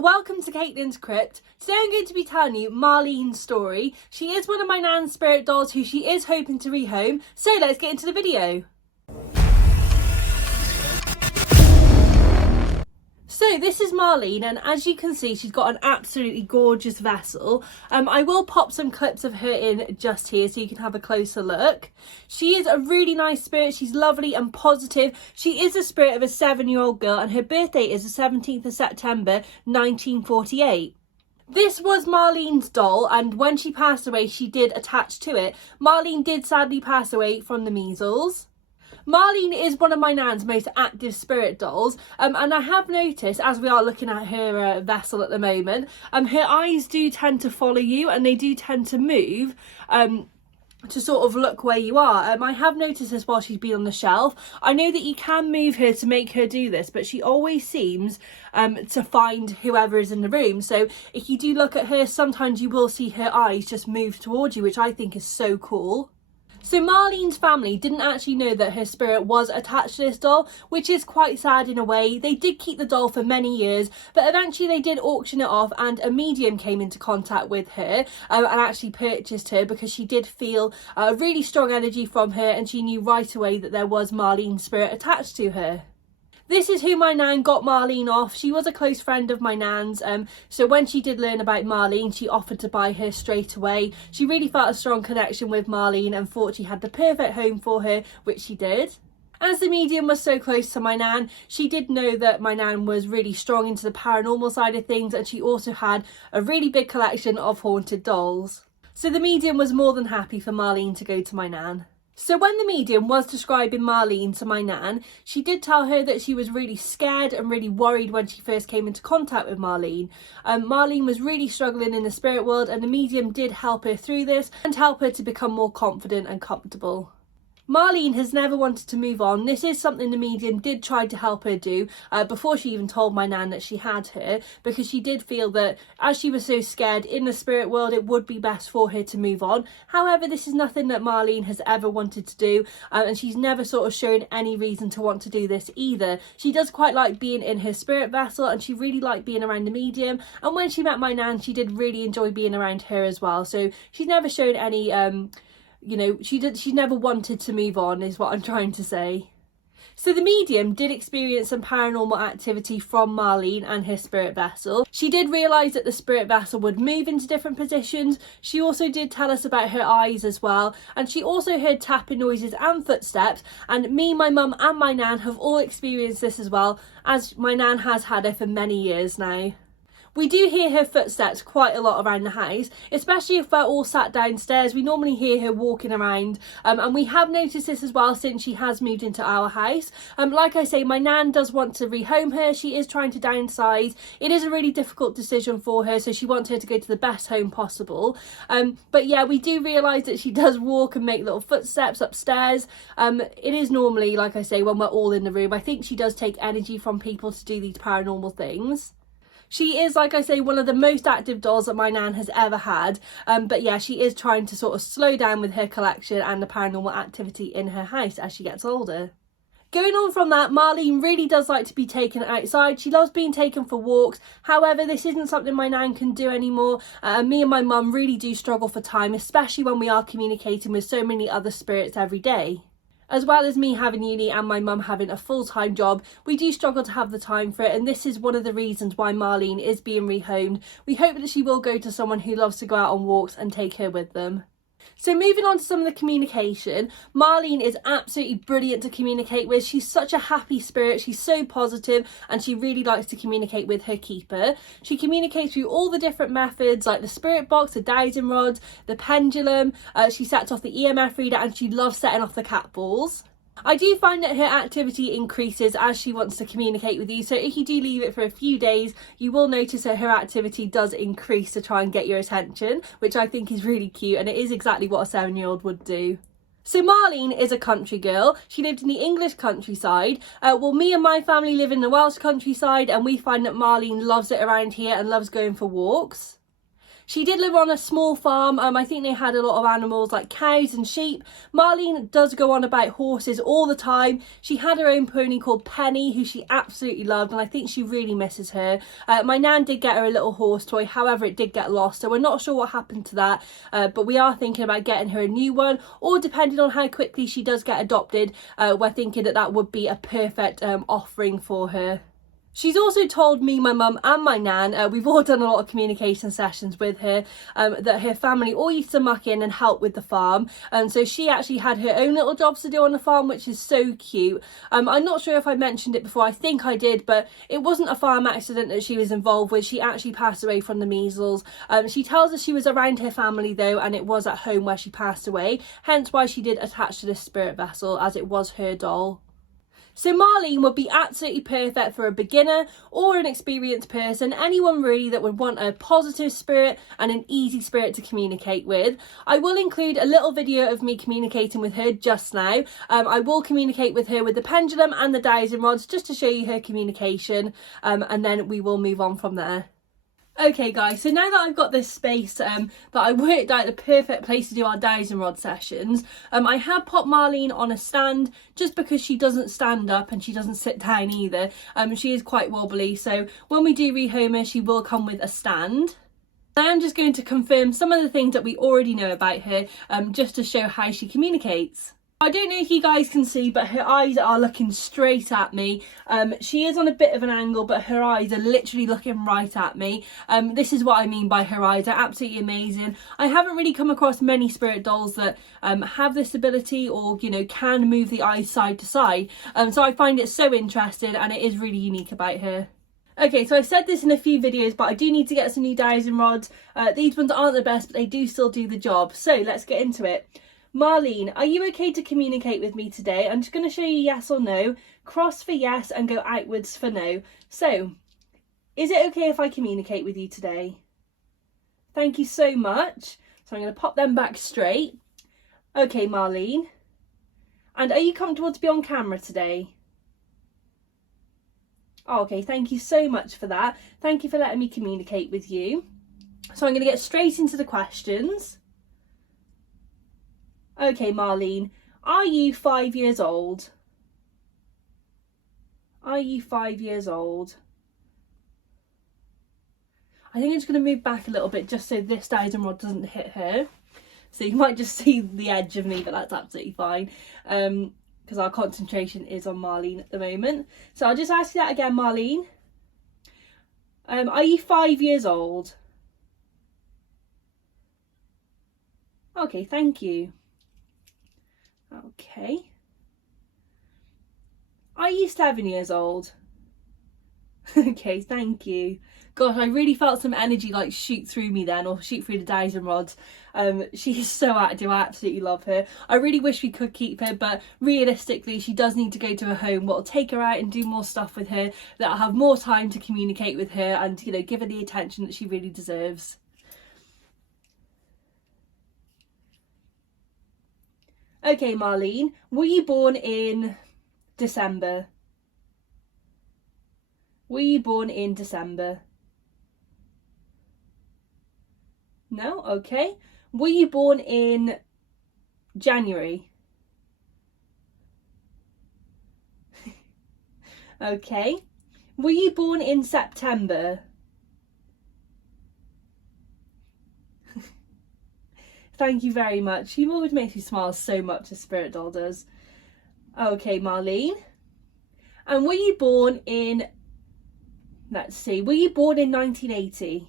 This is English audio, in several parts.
welcome to Caitlin's Crypt. Today I'm going to be telling you Marlene's story. She is one of my nan's spirit dolls who she is hoping to rehome, so let's get into the video. So this is Marlene, and as you can see she's got an absolutely gorgeous vessel. I will pop some clips of her in just here so you can have a closer look. She is a really nice spirit. She's lovely and positive. She is a spirit of a 7-year-old girl and her birthday is the 17th of September 1948. This was Marlene's doll, and when she passed away she did attach to it. Marlene did sadly pass away from the measles. Marlene is one of my nan's most active spirit dolls, and I have noticed, as we are looking at her vessel at the moment, her eyes do tend to follow you and they do tend to move to sort of look where you are. I have noticed this while she's been on the shelf. I know that you can move her to make her do this, but she always seems to find whoever is in the room. So if you do look at her, sometimes you will see her eyes just move towards you, which I think is so cool. So Marlene's family didn't actually know that her spirit was attached to this doll, which is quite sad in a way. They did keep the doll for many years, but eventually they did auction it off and a medium came into contact with her and actually purchased her because she did feel a really strong energy from her and she knew right away that there was Marlene's spirit attached to her. This is who my nan got Marlene off. She was a close friend of my nan's, so when she did learn about Marlene, she offered to buy her straight away. She really felt a strong connection with Marlene and thought she had the perfect home for her, which she did. As the medium was so close to my nan, she did know that my nan was really strong into the paranormal side of things, and she also had a really big collection of haunted dolls. So the medium was more than happy for Marlene to go to my nan. So when the medium was describing Marlene to my nan, she did tell her that she was really scared and really worried when she first came into contact with Marlene. Marlene was really struggling in the spirit world and the medium did help her through this and help her to become more confident and comfortable. Marlene has never wanted to move on. This is something the medium did try to help her do before she even told my nan that she had her, because she did feel that as she was so scared in the spirit world it would be best for her to move on. However, this is nothing that Marlene has ever wanted to do, and she's never sort of shown any reason to want to do this either. She does quite like being in her spirit vessel and she really liked being around the medium, and when she met my nan she did really enjoy being around her as well. So she's never shown any she never wanted to move on is what I'm trying to say. So the medium did experience some paranormal activity from Marlene and her spirit vessel. She did realise that the spirit vessel would move into different positions. She also did tell us about her eyes as well, and she also heard tapping noises and footsteps, and me, my mum and my nan have all experienced this as well, as my nan has had her for many years now. We do hear her footsteps quite a lot around the house, especially if we're all sat downstairs. We normally hear her walking around, and we have noticed this as well since she has moved into our house. Like I say, my nan does want to rehome her. She is trying to downsize. It is a really difficult decision for her, so she wants her to go to the best home possible. But yeah, we do realise that she does walk and make little footsteps upstairs. It is normally, like I say, when we're all in the room. I think she does take energy from people to do these paranormal things. She is, like I say, one of the most active dolls that my nan has ever had. But yeah, she is trying to sort of slow down with her collection and the paranormal activity in her house as she gets older. Going on from that, Marlene really does like to be taken outside. She loves being taken for walks. However, this isn't something my nan can do anymore. Me and my mum really do struggle for time, especially when we are communicating with so many other spirits every day. As well as me having uni and my mum having a full-time job, we do struggle to have the time for it, and this is one of the reasons why Marlene is being rehomed. We hope that she will go to someone who loves to go out on walks and take her with them. So moving on to some of the communication, Marlene is absolutely brilliant to communicate with. She's such a happy spirit, she's so positive, and she really likes to communicate with her keeper. She communicates through all the different methods like the spirit box, the dowsing rods, the pendulum. She sets off the EMF reader and she loves setting off the cat balls. I do find that her activity increases as she wants to communicate with you, so if you do leave it for a few days you will notice that her activity does increase to try and get your attention, which I think is really cute, and it is exactly what a 7-year-old would do. So Marlene is a country girl. She lived in the English countryside. Well, me and my family live in the Welsh countryside, and we find that Marlene loves it around here and loves going for walks. She did live on a small farm. I think they had a lot of animals like cows and sheep. Marlene does go on about horses all the time. She had her own pony called Penny, who she absolutely loved, and I think she really misses her. My nan did get her a little horse toy, however it did get lost, so we're not sure what happened to that, but we are thinking about getting her a new one, or depending on how quickly she does get adopted, we're thinking that that would be a perfect offering for her. She's also told me, my mum and my nan, we've all done a lot of communication sessions with her, that her family all used to muck in and help with the farm. And so she actually had her own little jobs to do on the farm, which is so cute. I'm not sure if I mentioned it before, I think I did, but it wasn't a farm accident that she was involved with. She actually passed away from the measles. She tells us she was around her family though, and it was at home where she passed away, hence why she did attach to this spirit vessel, as it was her doll. So Marlene would be absolutely perfect for a beginner or an experienced person, anyone really that would want a positive spirit and an easy spirit to communicate with. I will include a little video of me communicating with her just now. I will communicate with her with the pendulum and the dowsing rods just to show you her communication, and then we will move on from there. Okay guys, so now that I've got this space that I worked out the perfect place to do our dowsing rod sessions, I have popped Marlene on a stand just because she doesn't stand up and she doesn't sit down either. She is quite wobbly, so when we do rehome her, she will come with a stand. I am just going to confirm some of the things that we already know about her, just to show how she communicates. I don't know if you guys can see, but her eyes are looking straight at me. She is on a bit of an angle, but her eyes are literally looking right at me. This is what I mean by her eyes. They're absolutely amazing. I haven't really come across many spirit dolls that have this ability, or, you know, can move the eyes side to side. So I find it so interesting, and it is really unique about her. Okay, so I've said this in a few videos, but I do need to get some new dowsing rods. These ones aren't the best, but they do still do the job. So let's get into it. Marlene, are you okay to communicate with me today? I'm just going to show you yes or no, cross for yes and go outwards for no. So, is it okay if I communicate with you today? Thank you so much. So I'm going to pop them back straight. Okay, Marlene. And are you comfortable to be on camera today? Oh, okay, thank you so much for that. Thank you for letting me communicate with you. So I'm going to get straight into the questions. Okay, Marlene, are you 5 years old? Are you 5 years old? I think I'm just going to move back a little bit just so this dowsing rod doesn't hit her. So you might just see the edge of me, but that's absolutely fine, because our concentration is on Marlene at the moment. So I'll just ask you that again, Marlene. Are you 5 years old? Okay, thank you. Okay. Are you 7 years old? Okay, thank you. Gosh, I really felt some energy like shoot through me then, or shoot through the dowsing rods. She's so active, I absolutely love her. I really wish we could keep her, but realistically she does need to go to a home what'll take her out and do more stuff with her, that'll have more time to communicate with her and, you know, give her the attention that she really deserves. Okay, Marlene, were you born in December? Were you born in December? No? Okay. Were you born in January? Okay. Were you born in September? Thank you very much. She always makes me smile so much, a spirit doll does. Okay, Marlene. And were you born in, let's see, were you born in 1980?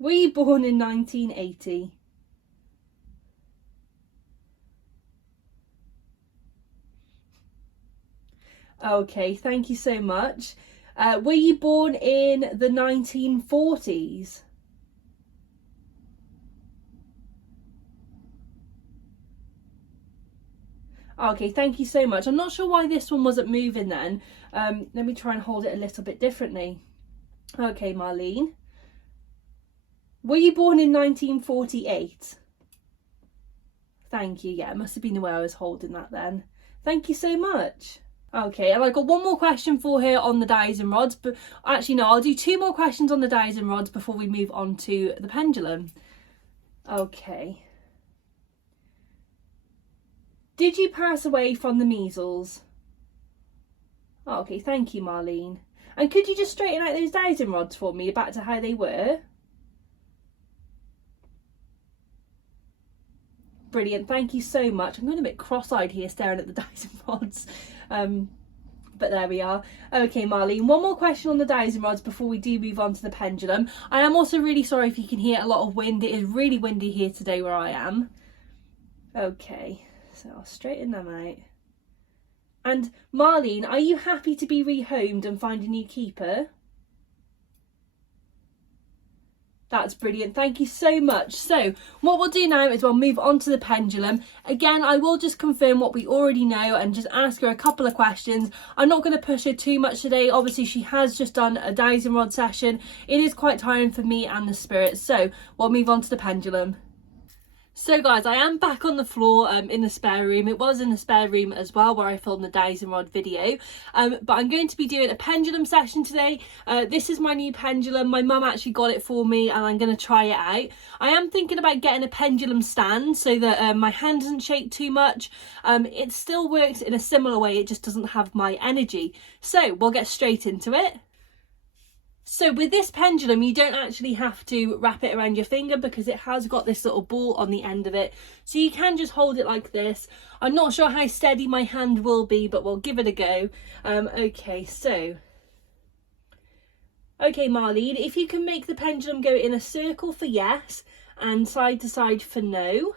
Were you born in 1980? Okay, thank you so much. Were you born in the 1940s? Okay, thank you so much. I'm not sure why this one wasn't moving then. Let me try and hold it a little bit differently. Okay, Marlene. Were you born in 1948? Thank you. Yeah, it must have been the way I was holding that then. Thank you so much. Okay, and I've got one more question for her on the dowsing rods, but actually no, I'll do 2 more questions on the dowsing rods before we move on to the pendulum. Okay. Did you pass away from the measles? Okay, thank you, Marlene. And could you just straighten out those dowsing rods for me, back to how they were? Brilliant, thank you so much. I'm going a bit cross-eyed here staring at the dowsing rods. But there we are. Okay, Marlene, one more question on the dowsing rods before we do move on to the pendulum. I am also really sorry if you can hear a lot of wind. It is really windy here today where I am. Okay, so I'll straighten them out. And Marlene, are you happy to be rehomed and find a new keeper? That's brilliant, thank you so much. So what we'll do now is we'll move on to the pendulum. Again, I will just confirm what we already know and just ask her a couple of questions. I'm not going to push her too much today. Obviously she has just done a dowsing rod session. It is quite tiring for me and the spirits, so we'll move on to the pendulum. So guys, I am back on the floor in the spare room. It was in the spare room as well where I filmed the dowsing rod video. But I'm going to be doing a pendulum session today. This is my new pendulum. My mum actually got it for me and I'm going to try it out. I am thinking about getting a pendulum stand so that my hand doesn't shake too much. It still works in a similar way, it just doesn't have my energy. So we'll get straight into it. So with this pendulum, you don't actually have to wrap it around your finger because it has got this little ball on the end of it. So you can just hold it like this. I'm not sure how steady my hand will be, but we'll give it a go. Okay, Marlene, if you can make the pendulum go in a circle for yes and side to side for no.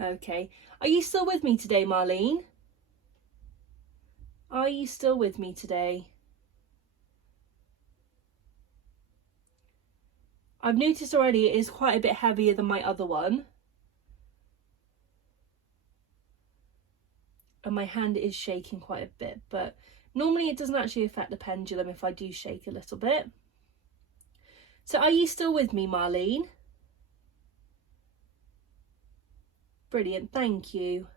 Okay, are you still with me today, Marlene? Are you still with me today? I've noticed already it is quite a bit heavier than my other one. And my hand is shaking quite a bit, but normally it doesn't actually affect the pendulum if I do shake a little bit. So are you still with me, Marlene? Brilliant, thank you.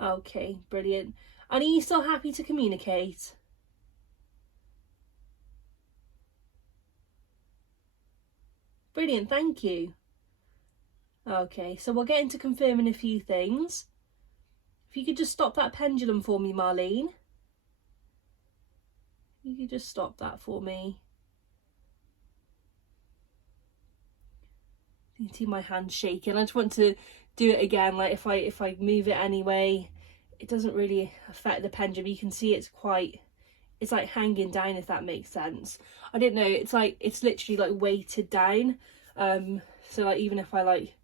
Okay, brilliant. And are you still happy to communicate? Brilliant, thank you. Okay, so we'll get into confirming a few things. If you could just stop that pendulum for me, Marlene. You could just stop that for me. You can see my hand shaking. I just want to do it again. Like if I move it anyway, it doesn't really affect the pendulum. You can see it's like hanging down, if that makes sense. I don't know, it's literally like weighted down. So like even if I like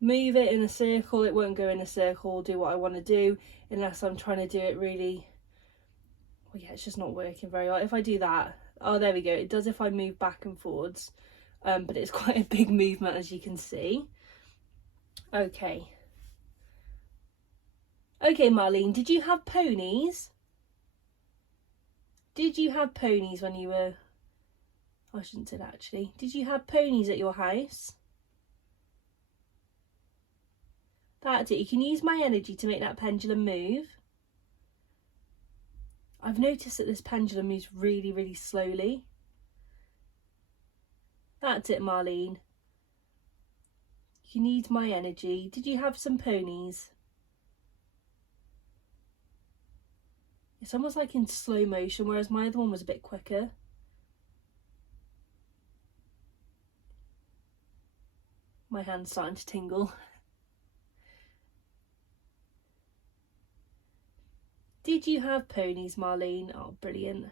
move it in a circle, it won't go in a circle or do what I want to do unless I'm trying to do it really. Well, yeah, it's just not working very well. If I do that, oh, there we go, it does if I move back and forwards, but it's quite a big movement, as you can see. Okay, Marlene, did you have ponies? Did you have ponies when you were... I shouldn't say that actually. Did you have ponies at your house? That's it. You can use my energy to make that pendulum move. I've noticed that this pendulum moves really, really slowly. That's it, Marlene. You need my energy. Did you have some ponies? It's almost like in slow motion, whereas my other one was a bit quicker. My hand's starting to tingle. Did you have ponies, Marlene? Oh, brilliant.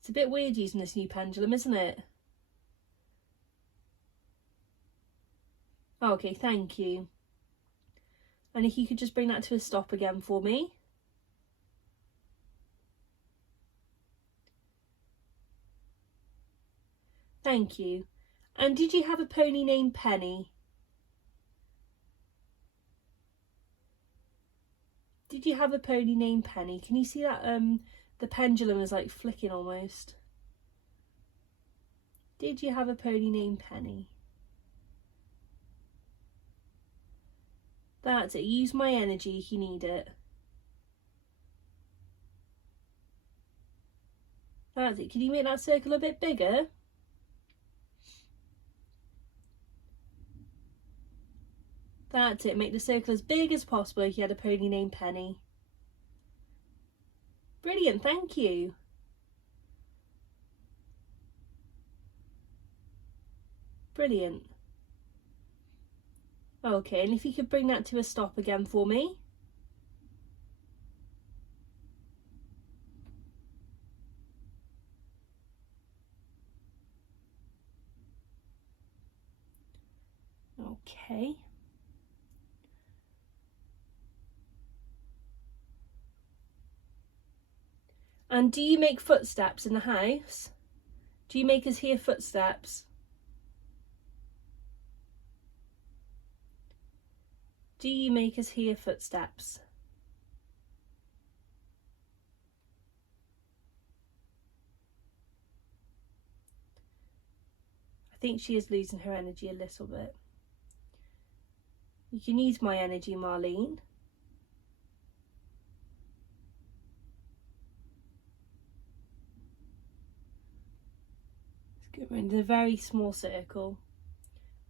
It's a bit weird using this new pendulum, isn't it? Okay, thank you. And if you could just bring that to a stop again for me. Thank you. And did you have a pony named Penny? Did you have a pony named Penny? Can you see that the pendulum is like flicking almost? Did you have a pony named Penny? That's it. Use my energy if you need it. That's it. Can you make that circle a bit bigger? That's it. Make the circle as big as possible if you had a pony named Penny. Brilliant. Thank you. Brilliant. Okay, and if you could bring that to a stop again for me. Okay. And do you make footsteps in the house? Do you make us hear footsteps? Do you make us hear footsteps? I think she is losing her energy a little bit. You can use my energy, Marlene. Let's get into a very small circle.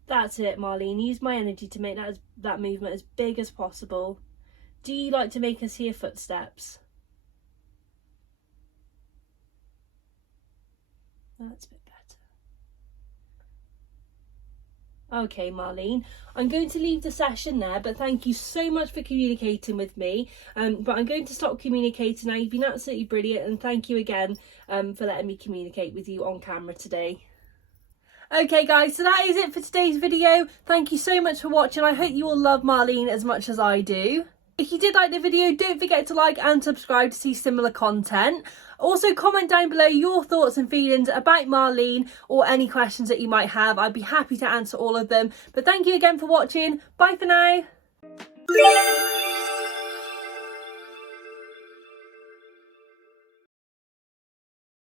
That's it, Marlene. Use my energy to make that movement as big as possible. Do you like to make us hear footsteps? That's a bit better. Okay, Marlene. I'm going to leave the session there, but thank you so much for communicating with me. But I'm going to stop communicating now. You've been absolutely brilliant, and thank you again for letting me communicate with you on camera today. Okay guys, so that is it for today's video. Thank you so much for watching. I hope you all love Marlene as much as I do. If you did like the video, don't forget to like and subscribe to see similar content. Also comment down below your thoughts and feelings about Marlene or any questions that you might have. I'd be happy to answer all of them. But thank you again for watching. Bye for now.